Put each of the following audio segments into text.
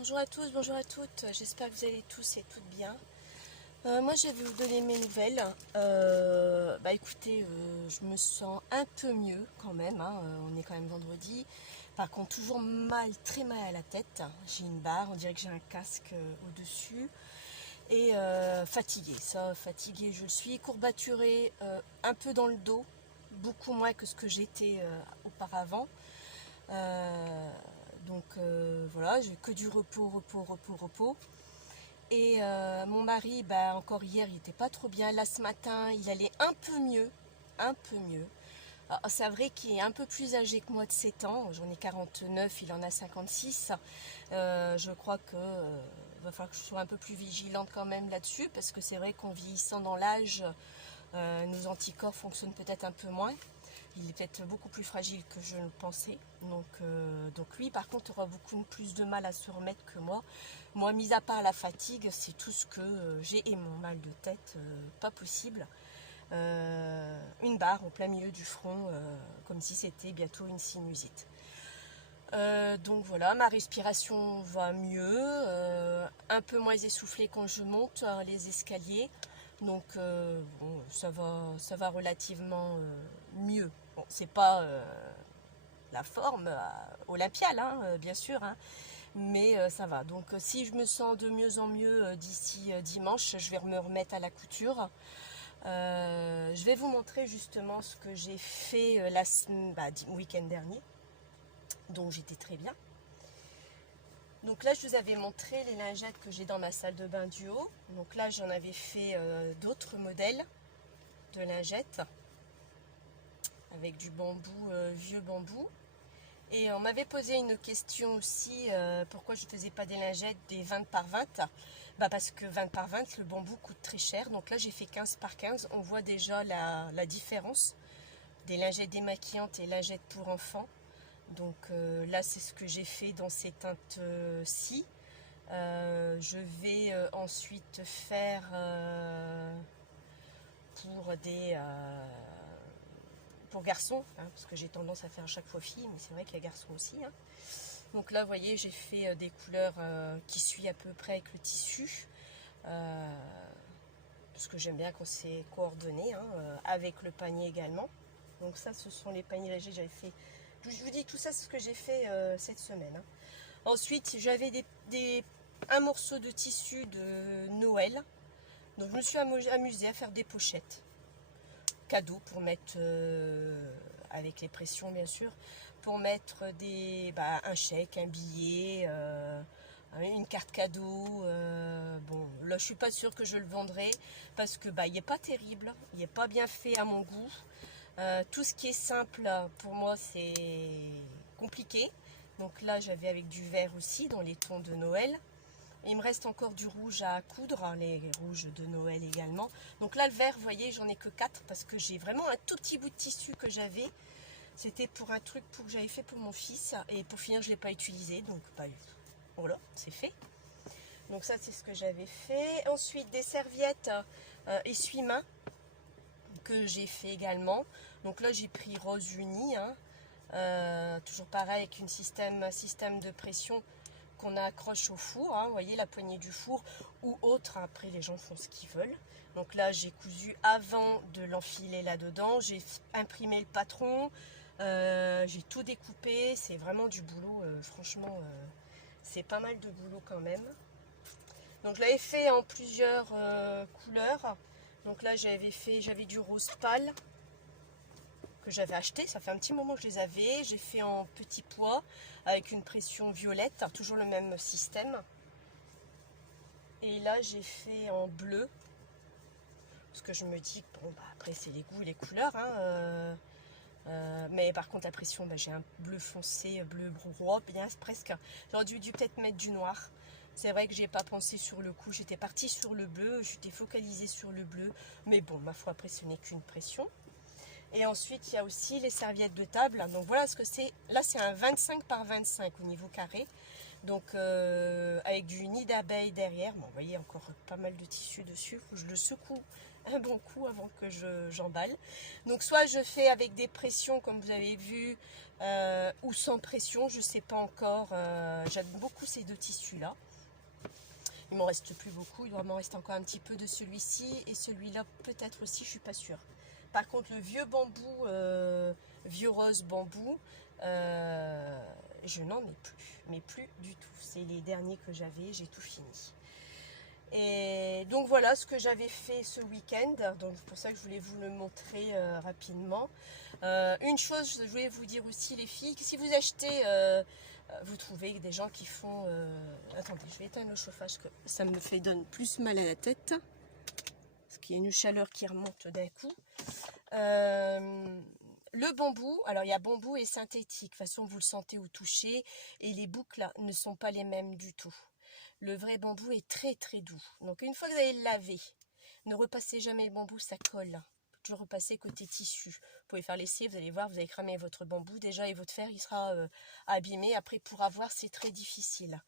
Bonjour à tous, bonjour à toutes, j'espère que vous allez tous et toutes bien. Moi je vais vous donner mes nouvelles. Écoutez, je me sens un peu mieux quand même, hein. On est quand même vendredi. Par contre toujours mal, très mal à la tête. J'ai une barre, on dirait que j'ai un casque au-dessus. Et fatiguée, ça, fatiguée je le suis. Courbaturée, un peu dans le dos, beaucoup moins que ce que j'étais auparavant. Voilà, j'ai que du repos, repos, repos, repos. Et mon mari, encore hier, il n'était pas trop bien. Là, ce matin, il allait un peu mieux. Un peu mieux. C'est vrai qu'il est un peu plus âgé que moi de 7 ans. J'en ai 49, il en a 56. Je crois que va falloir que je sois un peu plus vigilante quand même là-dessus. Parce que c'est vrai qu'en vieillissant dans l'âge, nos anticorps fonctionnent peut-être un peu moins. Il est peut-être beaucoup plus fragile que je le pensais. Donc lui, par contre, aura beaucoup plus de mal à se remettre que moi. Moi, mis à part la fatigue, c'est tout ce que j'ai et mon mal de tête, pas possible. Une barre au plein milieu du front, comme si c'était bientôt une sinusite. Donc voilà, ma respiration va mieux, un peu moins essoufflée quand je monte les escaliers. Donc bon, ça va relativement mieux. Bon, c'est pas la forme olympiale, hein, bien sûr, hein, mais ça va. Donc si je me sens de mieux en mieux d'ici dimanche, je vais me remettre à la couture. Je vais vous montrer justement ce que j'ai fait week-end dernier, donc j'étais très bien. Donc là, je vous avais montré les lingettes que j'ai dans ma salle de bain du haut. Donc là, j'en avais fait d'autres modèles de lingettes avec du bambou, vieux bambou. Et on m'avait posé une question aussi, pourquoi je ne faisais pas des lingettes des 20 par 20. Parce que 20 par 20, le bambou coûte très cher. Donc là, j'ai fait 15 par 15. On voit déjà la différence des lingettes démaquillantes et lingettes pour enfants. Donc là, c'est ce que j'ai fait dans ces teintes-ci. Je vais ensuite faire pour garçons, hein, parce que j'ai tendance à faire à chaque fois fille, mais c'est vrai qu'il y a garçons aussi, hein. Donc là, vous voyez, j'ai fait des couleurs qui suivent à peu près avec le tissu, parce que j'aime bien quand c'est coordonné, hein, avec le panier également. Donc ça, ce sont les paniers légers que j'avais fait. Je vous dis, tout ça, c'est ce que j'ai fait cette semaine, hein. Ensuite, j'avais un morceau de tissu de Noël. Donc je me suis amusée à faire des pochettes cadeaux pour mettre, avec les pressions bien sûr, pour mettre un chèque, un billet, une carte cadeau. Bon, là je suis pas sûre que je le vendrai parce que il n'est pas terrible, il n'est pas bien fait à mon goût. Tout ce qui est simple pour moi c'est compliqué. Donc là j'avais avec du vert aussi dans les tons de Noël. Il me reste encore du rouge à coudre, les rouges de Noël également. Donc là, le vert, vous voyez, j'en ai que 4 parce que j'ai vraiment un tout petit bout de tissu que j'avais. C'était pour un truc que j'avais fait pour mon fils. Et pour finir, je ne l'ai pas utilisé. Donc voilà, c'est fait. Donc ça, c'est ce que j'avais fait. Ensuite, des serviettes essuie-mains que j'ai fait également. Donc là, j'ai pris rose uni. Hein. Toujours pareil avec un système de pression qu'on accroche au four, hein, vous voyez la poignée du four ou autre, après les gens font ce qu'ils veulent. Donc là j'ai cousu avant de l'enfiler là-dedans, j'ai imprimé le patron, j'ai tout découpé, c'est vraiment du boulot, franchement c'est pas mal de boulot quand même. Donc je l'avais fait en plusieurs couleurs, donc là j'avais du rose pâle, que j'avais acheté, ça fait un petit moment que je les avais, j'ai fait en petit pois avec une pression violette, toujours le même système. Et là j'ai fait en bleu, parce que je me dis, bon après c'est les goûts et les couleurs, hein, mais par contre la pression, j'ai un bleu foncé, bleu roi, bien presque, j'aurais dû peut-être mettre du noir. C'est vrai que j'ai pas pensé sur le coup, j'étais partie sur le bleu, j'étais focalisée sur le bleu, mais bon, ma foi, après ce n'est qu'une pression. Et ensuite, il y a aussi les serviettes de table. Donc voilà ce que c'est. Là, c'est un 25 par 25 au niveau carré. Donc avec du nid d'abeille derrière. Bon, vous voyez, encore pas mal de tissu dessus. Il faut que je le secoue un bon coup avant que j'emballe. Donc soit je fais avec des pressions comme vous avez vu, ou sans pression, je ne sais pas encore. J'aime beaucoup ces deux tissus là. Il m'en reste plus beaucoup, il doit m'en rester encore un petit peu de celui-ci et celui-là peut-être aussi, je suis pas sûre. Par contre le vieux bambou, vieux rose bambou, je n'en ai plus, mais plus du tout. C'est les derniers que j'avais, j'ai tout fini. Et donc voilà ce que j'avais fait ce week-end, donc c'est pour ça que je voulais vous le montrer rapidement. Une chose, je voulais vous dire aussi les filles, que si vous achetez, vous trouvez des gens qui font... Attendez, je vais éteindre le chauffage, que ça me fait donne plus mal à la tête, parce qu'il y a une chaleur qui remonte d'un coup. Le bambou, alors il y a bambou et synthétique, de toute façon vous le sentez au toucher, et les boucles ne sont pas les mêmes du tout. Le vrai bambou est très très doux. Donc une fois que vous allez le laver, ne repassez jamais le bambou, ça colle. Toujours repasser côté tissu. Vous pouvez faire l'essai, vous allez voir, vous allez cramer votre bambou déjà et votre fer il sera abîmé. Après pour avoir c'est très difficile.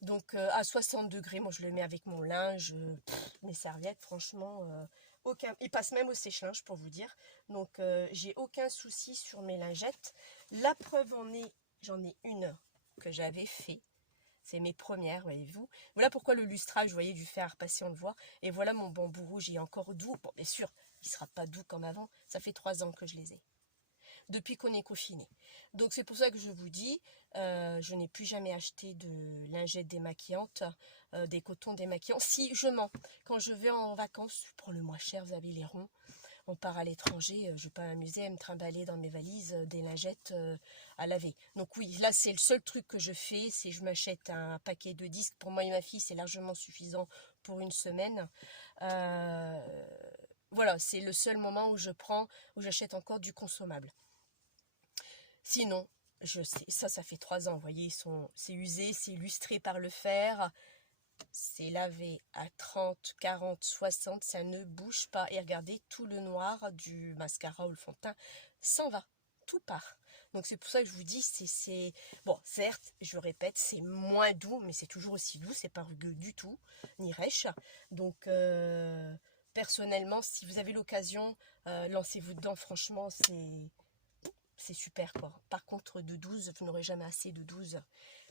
Donc à 60 degrés, moi je le mets avec mon linge, mes serviettes, franchement, aucun. Il passe même au sèche-linge pour vous dire. Donc j'ai aucun souci sur mes lingettes. La preuve en est, j'en ai une que j'avais fait. C'est mes premières, voyez-vous. Voilà pourquoi le lustrage, vous voyez, du fer passer, on le voit. Et voilà mon bambou rouge, il est encore doux. Bon, bien sûr, il ne sera pas doux comme avant. Ça fait 3 ans que je les ai. Depuis qu'on est confiné. Donc c'est pour ça que je vous dis, je n'ai plus jamais acheté de lingettes démaquillantes, des cotons démaquillants. Si, je mens. Quand je vais en vacances, je prends le moins cher, vous avez les ronds. On part à l'étranger, je ne vais pas m'amuser à me trimballer dans mes valises des lingettes à laver. Donc oui, là c'est le seul truc que je fais, c'est je m'achète un paquet de disques. Pour moi et ma fille, c'est largement suffisant pour une semaine. Voilà, c'est le seul moment où où j'achète encore du consommable. Sinon, je sais, ça fait 3 ans, vous voyez, c'est usé, c'est lustré par le fer. C'est lavé à 30, 40, 60, ça ne bouge pas. Et regardez, tout le noir du mascara ou le fond de teint s'en va, tout part. Donc c'est pour ça que je vous dis, bon, certes, je répète, c'est moins doux, mais c'est toujours aussi doux, c'est pas rugueux du tout, ni rêche. Donc personnellement, si vous avez l'occasion, lancez-vous dedans, franchement, c'est super quoi. Par contre, de 12, vous n'aurez jamais assez de 12.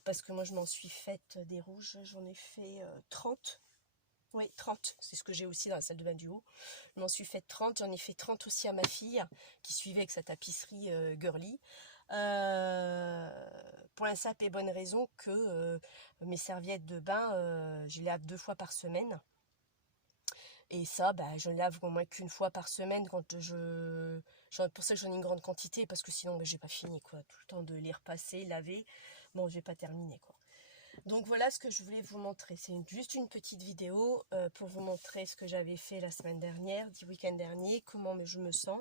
Parce que moi, je m'en suis faite des rouges. J'en ai fait 30. Oui, 30. C'est ce que j'ai aussi dans la salle de bain du haut. Je m'en suis faite 30. J'en ai fait 30 aussi à ma fille, qui suivait avec sa tapisserie girly. Pour la simple et bonne raison que mes serviettes de bain, je les lave 2 fois par semaine. Et ça, bah, je lave au moins qu'une fois par semaine quand pour ça que j'en ai une grande quantité, parce que sinon, bah, j'ai pas fini, quoi. Tout le temps de les repasser, laver. Bon, je vais pas terminer, quoi. Donc voilà ce que je voulais vous montrer. C'est juste une petite vidéo pour vous montrer ce que j'avais fait la semaine dernière, du week-end dernier, comment je me sens.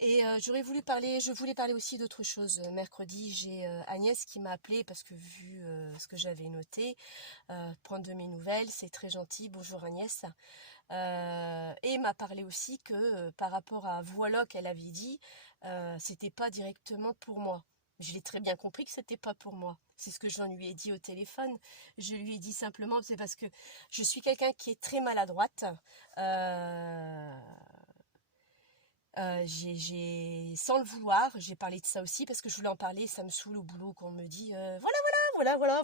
Et je voulais parler aussi d'autre chose. Mercredi, j'ai Agnès qui m'a appelé parce que vu ce que j'avais noté, prendre de mes nouvelles, c'est très gentil. Bonjour Agnès. Et m'a parlé aussi que par rapport à Voilà qu'elle avait dit, c'était pas directement pour moi. Je l'ai très bien compris que c'était pas pour moi. C'est ce que j'en lui ai dit au téléphone. Je lui ai dit simplement, c'est parce que je suis quelqu'un qui est très maladroite. Sans le vouloir, j'ai parlé de ça aussi parce que je voulais en parler. Ça me saoule au boulot qu'on me dit voilà.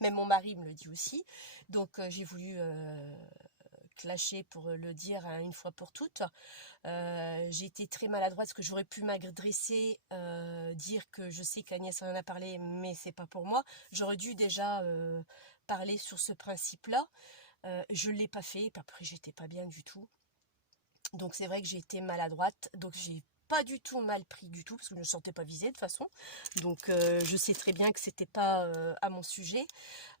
Même mon mari me le dit aussi. Donc j'ai voulu clasher pour le dire une fois pour toutes. J'ai été très maladroite parce que j'aurais pu m'adresser, dire que je sais qu'Agnès en a parlé, mais c'est pas pour moi. J'aurais dû déjà parler sur ce principe-là. Je l'ai pas fait, et puis après j'étais pas bien du tout. Donc c'est vrai que j'ai été maladroite, donc j'ai pas du tout mal pris du tout, parce que je ne me sentais pas visée de toute façon. Donc je sais très bien que c'était pas à mon sujet.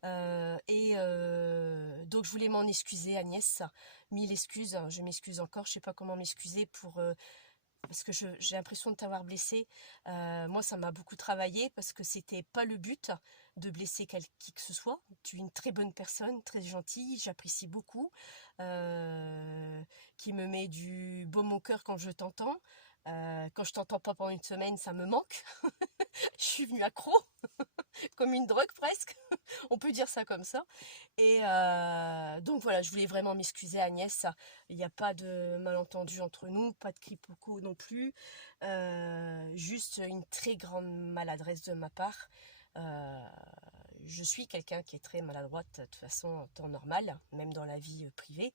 Donc je voulais m'en excuser, Agnès. 1000 excuses, je m'excuse encore, je sais pas comment m'excuser parce que j'ai l'impression de t'avoir blessée. Moi, ça m'a beaucoup travaillé parce que c'était pas le but de blesser qui que ce soit. Tu es une très bonne personne, très gentille, j'apprécie beaucoup, qui me met du baume au cœur quand je t'entends. Quand je t'entends pas pendant une semaine, ça me manque. Je suis venue accro, comme une drogue presque. On peut dire ça comme ça. Et donc voilà, je voulais vraiment m'excuser Agnès. Il n'y a pas de malentendu entre nous, pas de quiproquo non plus. Juste une très grande maladresse de ma part. Je suis quelqu'un qui est très maladroite de toute façon en temps normal, même dans la vie privée.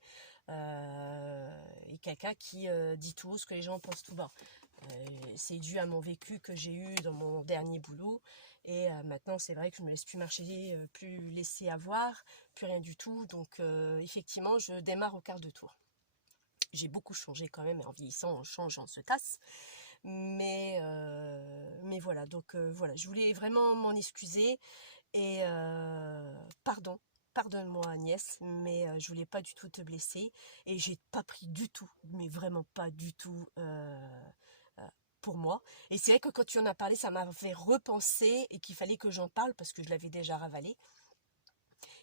Et quelqu'un qui dit tout haut ce que les gens pensent tout bas. C'est dû à mon vécu que j'ai eu dans mon dernier boulot. Et maintenant, c'est vrai que je me laisse plus marcher, plus laisser avoir, plus rien du tout. Donc, effectivement, je démarre au quart de tour. J'ai beaucoup changé quand même, et en vieillissant, on change, on se tasse. Mais voilà, donc voilà, je voulais vraiment m'en excuser. Et pardonne-moi Agnès, mais je voulais pas du tout te blesser. Et j'ai pas pris du tout, mais vraiment pas du tout pour moi. Et c'est vrai que quand tu en as parlé, ça m'a fait repenser et qu'il fallait que j'en parle parce que je l'avais déjà ravalé.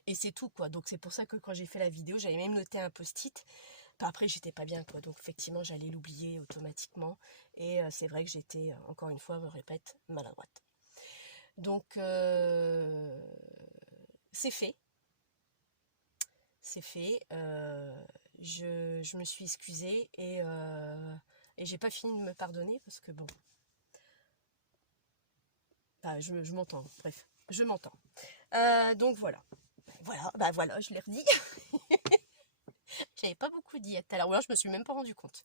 Et c'est tout quoi. Donc c'est pour ça que quand j'ai fait la vidéo, j'avais même noté un post-it. Puis après, j'étais pas bien quoi. Donc effectivement, j'allais l'oublier automatiquement. Et c'est vrai que j'étais, encore une fois, je répète, maladroite. Donc c'est fait. C'est fait. Je me suis excusée et j'ai pas fini de me pardonner parce que bon. Bah, je m'entends, bref, je m'entends. Donc voilà. Voilà, je l'ai redit. J'avais pas beaucoup dit tout à l'heure, ou alors je me suis même pas rendu compte.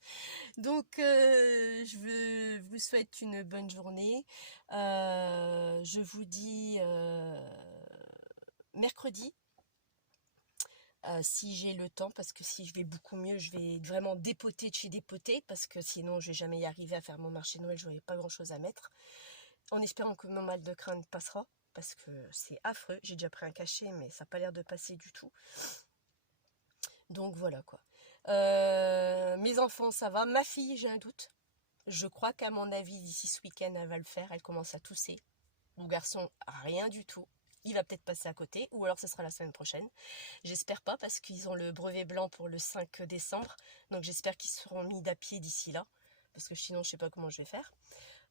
Donc je vous souhaite une bonne journée. Je vous dis mercredi. Si j'ai le temps, parce que si je vais beaucoup mieux, je vais vraiment dépoter de chez dépoter, parce que sinon je vais jamais y arriver à faire mon marché de Noël, j'aurai pas grand chose à mettre. En espérant que mon mal de crâne passera, parce que c'est affreux. J'ai déjà pris un cachet, mais ça n'a pas l'air de passer du tout. Donc voilà quoi. Mes enfants, ça va. Ma fille, j'ai un doute. Je crois qu'à mon avis, d'ici ce week-end, elle va le faire. Elle commence à tousser. Mon garçon, rien du tout. Il va peut-être passer à côté, ou alors ce sera la semaine prochaine. J'espère pas, parce qu'ils ont le brevet blanc pour le 5 décembre. Donc j'espère qu'ils seront mis d'à-pied d'ici là. Parce que sinon, je sais pas comment je vais faire.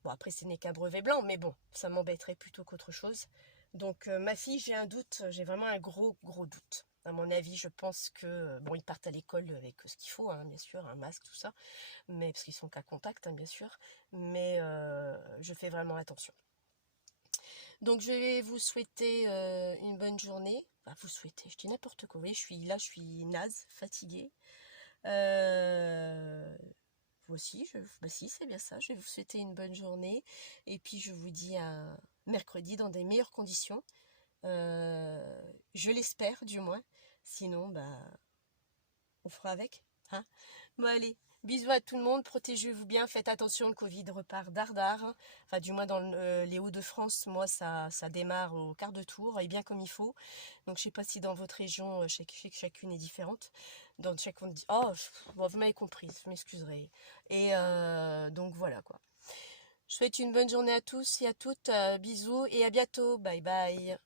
Bon, après, ce n'est qu'un brevet blanc, mais bon, ça m'embêterait plutôt qu'autre chose. Donc, ma fille, j'ai un doute, j'ai vraiment un gros doute. À mon avis, je pense que, bon, ils partent à l'école avec ce qu'il faut, hein, bien sûr, un masque, tout ça, mais parce qu'ils sont qu'à contact, hein, bien sûr, mais je fais vraiment attention. Donc, je vais vous souhaiter une bonne journée. Enfin, vous souhaiter, je dis n'importe quoi, vous voyez, je suis naze, fatiguée. Vous aussi, bah si, c'est bien ça. Je vais vous souhaiter une bonne journée. Et puis, je vous dis à mercredi dans des meilleures conditions. Je l'espère, du moins. Sinon, bah, on fera avec. Hein. Bon, allez. Bisous à tout le monde, protégez-vous bien, faites attention, le Covid repart dardard. Enfin, du moins dans les Hauts-de-France, moi, ça démarre au quart de tour, et bien comme il faut. Donc, je sais pas si dans votre région, je sais que chacune est différente. Dans chaque on dit, oh, bon, vous m'avez compris, je m'excuserai. Et donc, voilà, quoi. Je souhaite une bonne journée à tous et à toutes. Bisous et à bientôt. Bye bye.